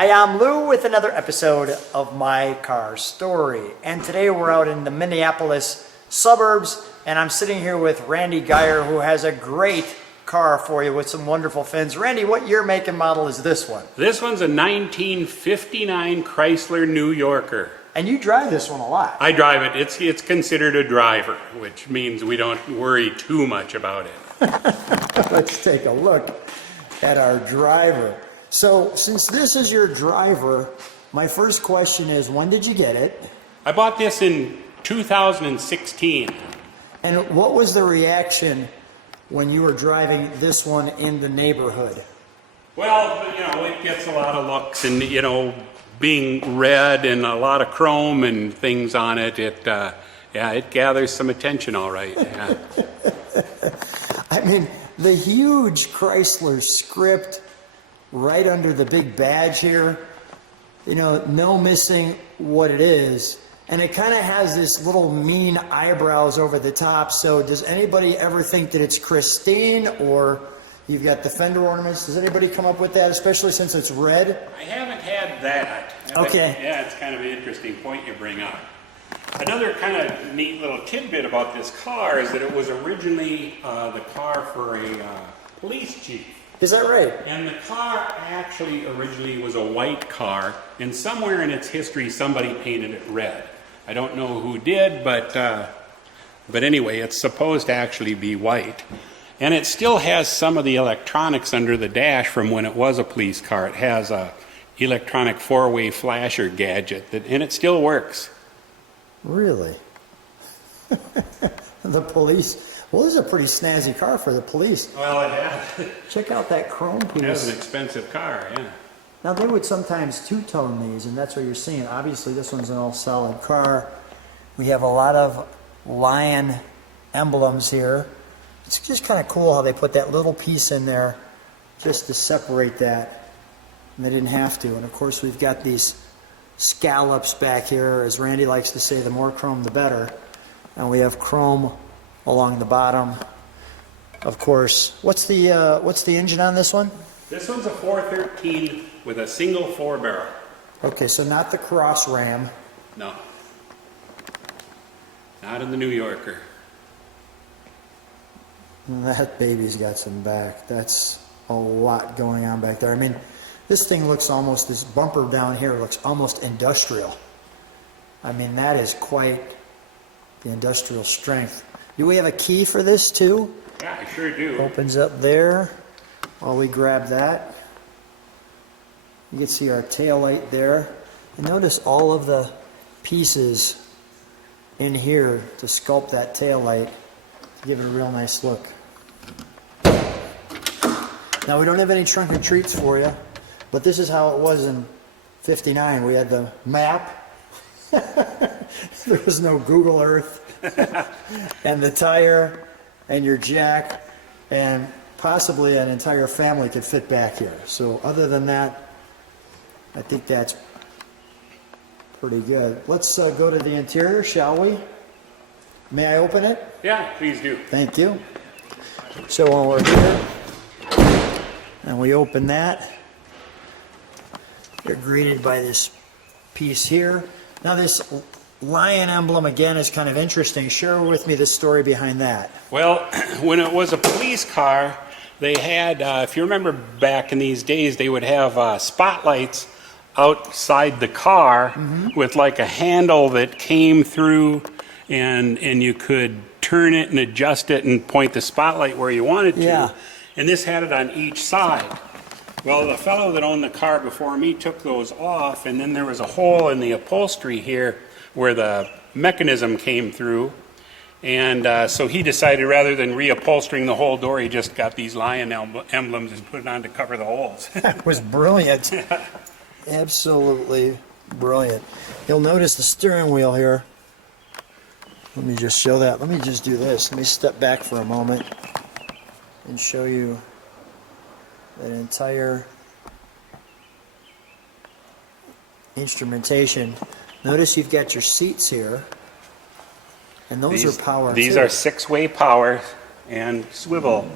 Hi, I'm Lou with another episode of My Car Story. And today we're out in the Minneapolis suburbs, and I'm sitting here with Randy Geyer, who has a great car for you with some wonderful fins. Randy, what year, make, and model is this one? This one's a 1959 Chrysler New Yorker. And you drive this one a lot. I drive it. It's considered a driver, which means we don't worry too much about it. Let's take a look at our driver. So, since this is your driver, my first question is, when did you get it? I bought this in 2016. And what was the reaction when you were driving this one in the neighborhood? Well, it gets a lot of looks, and, being red and a lot of chrome and things on it, it gathers some attention, all right. Yeah. I mean, the huge Chrysler script right under the big badge here, no missing what it is. And it kind of has this little mean eyebrows over the top. So does anybody ever think that it's Christine, or you've got the fender ornaments? Does anybody come up with that, especially since it's red? I haven't had that. Okay. Yeah, it's kind of an interesting point you bring up. Another kind of neat little tidbit about this car is that it was originally the car for a police chief. Is that right? And the car actually originally was a white car, and somewhere in its history somebody painted it red. I don't know who did, but anyway, it's supposed to actually be white. And it still has some of the electronics under the dash from when it was a police car. It has a electronic four-way flasher gadget, and it still works. Really? The police. Well, this is a pretty snazzy car for the police. Well, it has. Check out that chrome piece. That's an expensive car, yeah. Now, they would sometimes two-tone these, and that's what you're seeing. Obviously, this one's an all-solid car. We have a lot of lion emblems here. It's just kind of cool how they put that little piece in there just to separate that. And they didn't have to. And, of course, we've got these scallops back here. As Randy likes to say, the more chrome, the better. And we have chrome along the bottom. Of course, what's the engine on this one? This one's a 413 with a single 4-barrel. Okay, so not the cross ram. No. Not in the New Yorker. That baby's got some back. That's a lot going on back there. I mean, this thing looks almost, this bumper down here looks almost industrial. I mean, that is quite the industrial strength. Do we have a key for this too? Yeah, I sure do. Opens up there while we grab that. You can see our tail light there. And notice all of the pieces in here to sculpt that tail light to give it a real nice look. Now, we don't have any trunk or treats for you, but this is how it was in '59. We had the map. There was no Google Earth. And the tire and your jack, and possibly an entire family could fit back here. So other than that, I think that's pretty good. Let's go to the interior, shall we? May I open it? Yeah, please do. Thank you. So when we're here and we open that, you're greeted by this piece here. Now this lion emblem again is kind of interesting. Share with me the story behind that. Well, when it was a police car, they had, if you remember back in these days, they would have spotlights outside the car with like a handle that came through, and you could turn it and adjust it and point the spotlight where you wanted to. Yeah. And this had it on each side. Well, the fellow that owned the car before me took those off, and then there was a hole in the upholstery here where the mechanism came through, and so he decided rather than reupholstering the whole door, he just got these lion emblems and put it on to cover the holes. That was brilliant. Absolutely brilliant. You'll notice the steering wheel here. Let me just show that. Let me just do this. Let me step back for a moment and show you that entire instrumentation. Notice you've got your seats here, and those are power. These are 6-way power and swivel.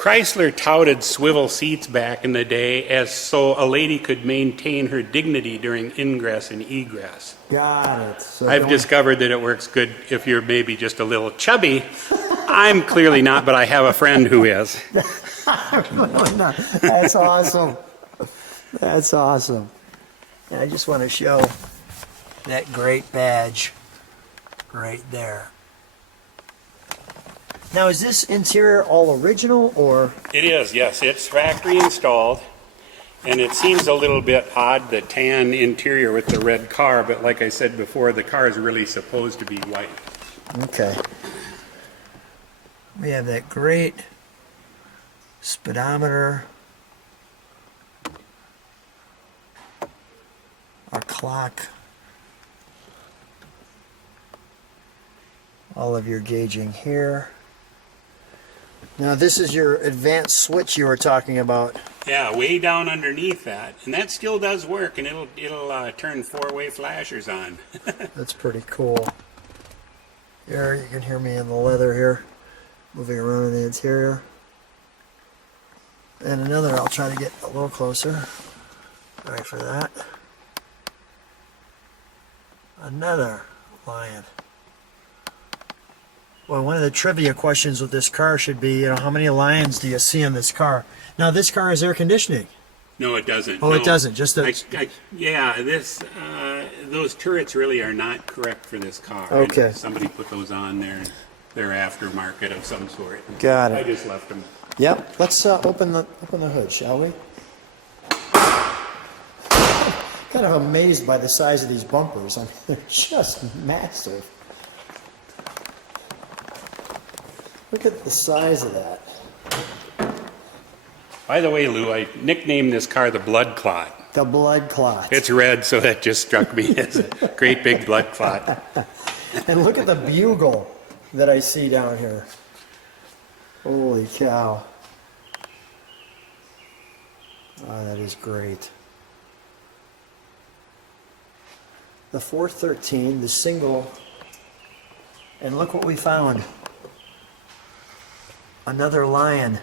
Chrysler touted swivel seats back in the day as so a lady could maintain her dignity during ingress and egress. Got it. So I've discovered that it works good if you're maybe just a little chubby. I'm clearly not, but I have a friend who is. That's awesome. That's awesome. And I just want to show that great badge right there. Now, is this interior all original, or? It is, yes. It's factory installed, and it seems a little bit odd, the tan interior with the red car, but like I said before, the car is really supposed to be white. Okay. We have that great speedometer. Our clock. All of your gauging here. Now this is your advanced switch you were talking about. Yeah, way down underneath that, and that still does work, and it'll turn four-way flashers on. That's pretty cool. Here, you can hear me in the leather here, moving around in the interior. And another, I'll try to get a little closer. All right, for that. Another Lion. Well, one of the trivia questions with this car should be, how many lions do you see in this car? Now, this car has air conditioning. No, it doesn't. Oh, no. it doesn't. Just a... those turrets really are not correct for this car. Okay. Somebody put those on there. They're aftermarket of some sort. Got it. I just left them. Yep. Let's open the hood, shall we? Kind of amazed by the size of these bumpers. I mean, they're just massive. Look at the size of that. By the way, Lou, I nicknamed this car the Blood Clot. The blood clot. It's red, so that just struck me as a great big blood clot. And look at the bugle that I see down here. Holy cow. Oh, that is great. The 413, the single, and look what we found. Another Lion.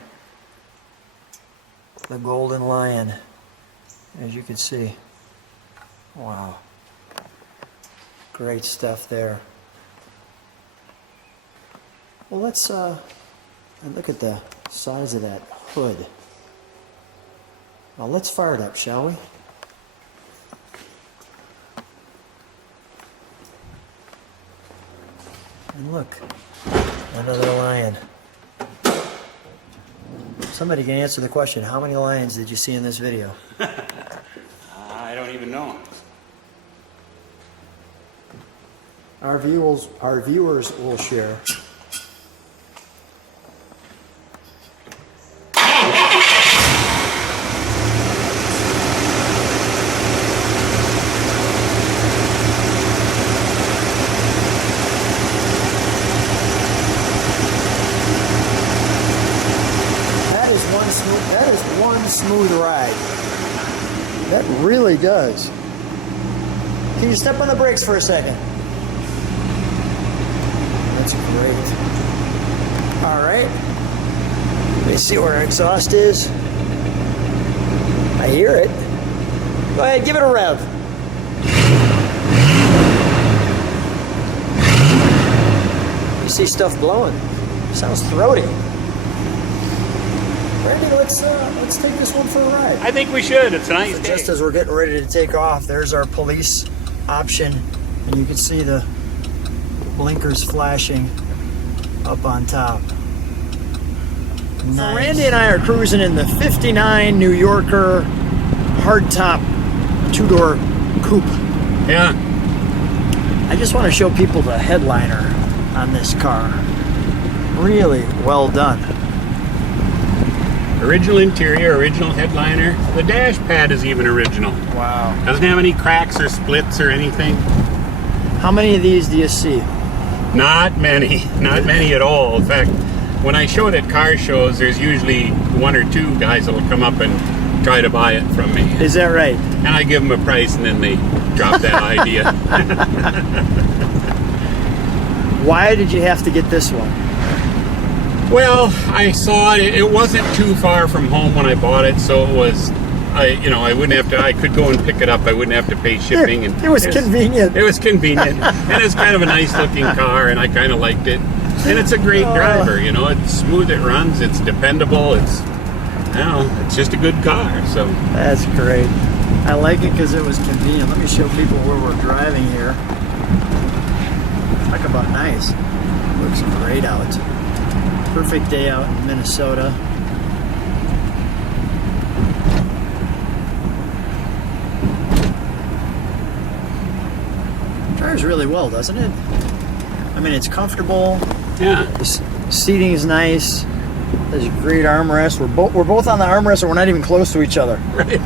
The Golden Lion, as you can see. Wow. Great stuff there. Well, let's and look at the size of that hood. Well, let's fire it up, shall we? And look, another Lion. Somebody can answer the question, how many lions did you see in this video? I don't even know. Our viewers will share. That is one smooth ride. That really does. Can you step on the brakes for a second? That's great. All right. Let me see where our exhaust is. I hear it. Go ahead, give it a rev. You see stuff blowing. Sounds throaty. Randy, let's take this one for a ride. I think we should. It's a nice So day. just as we're getting ready to take off, there's our police option, and you can see the blinkers flashing up on top. Nice. So Randy and I are cruising in the '59 New Yorker Hardtop two-door coupe. Yeah. I just want to show people the headliner on this car. Really well done. Original interior, original headliner. The dash pad is even original. Wow. Doesn't have any cracks or splits or anything. How many of these do you see? Not many. Not many at all. In fact, when I show it at car shows, there's usually one or two guys that will come up and try to buy it from me. Is that right? And I give them a price and then they drop that idea. Why did you have to get this one? Well, I saw it. It wasn't too far from home when I bought it, so it was. I wouldn't have to. I could go and pick it up. I wouldn't have to pay shipping. And It was convenient. It was convenient, and it's kind of a nice looking car, and I kind of liked it. And it's a great driver. You know, it's smooth. It runs. It's dependable. It's just a good car. So That's great. I like it because it was convenient. Let me show people where we're driving here. Talk about nice. Looks great out. Perfect day out in Minnesota. Drives really well, doesn't it? I mean, it's comfortable. yeah. The seating is nice. There's a great armrest. We're both on the armrest, and we're not even close to each other. Right.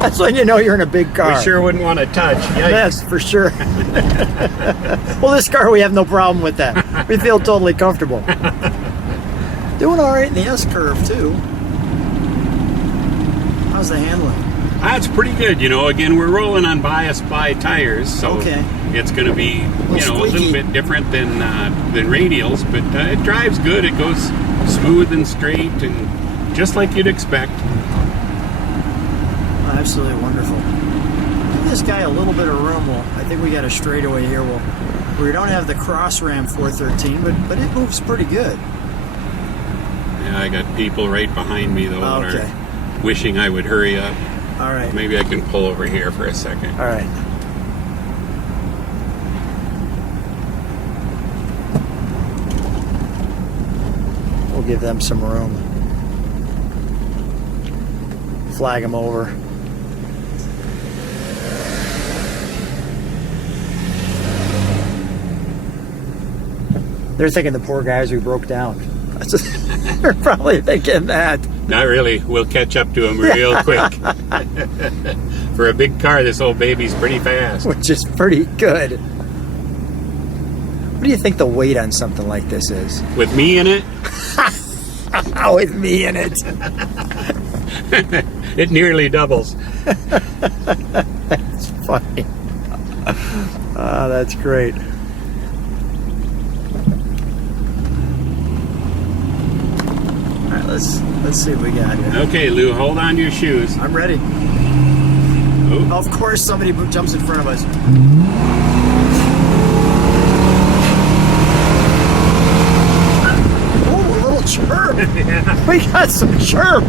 That's when you know you're in a big car. We sure wouldn't want to touch. Yikes. Yes, for sure. Well, this car, we have no problem with that. We feel totally comfortable. Doing all right in the S-curve, too. How's the handling? That's pretty good. You know, again, we're rolling on bias ply tires, so Okay. it's going to be, a little squeaky. bit different than radials, but it drives good. It goes smooth and straight, and just like you'd expect. Oh, absolutely wonderful. Give this guy a little bit of room. I think we got a straightaway here. We don't have the cross ram 413, but it moves pretty good. Yeah, I got people right behind me though that Okay. are wishing I would hurry up. All right. Maybe I can pull over here for a second. All right. We'll give them some room. Flag them over. They're thinking the poor guys who broke down. They're probably thinking that. Not really. We'll catch up to them real quick. For a big car, this old baby's pretty fast. Which is pretty good. What do you think the weight on something like this is? With me in it, With me in it. it nearly doubles. It's funny. That's great. All right, let's see what we got here. Okay, Lou, hold on to your shoes. I'm ready. Oh, Of course, somebody jumps in front of us. Oh, a little chirp. We got some chirp.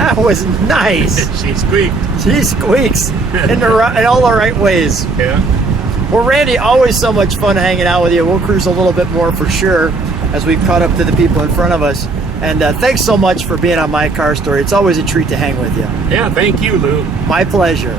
That was nice. she squeaked. She squeaks in all the right ways. Yeah. Well, Randy, always so much fun hanging out with you. We'll cruise a little bit more for sure as we caught up to the people in front of us. And thanks so much for being on My Car Story. It's always a treat to hang with you. Yeah, thank you, Lou. My pleasure.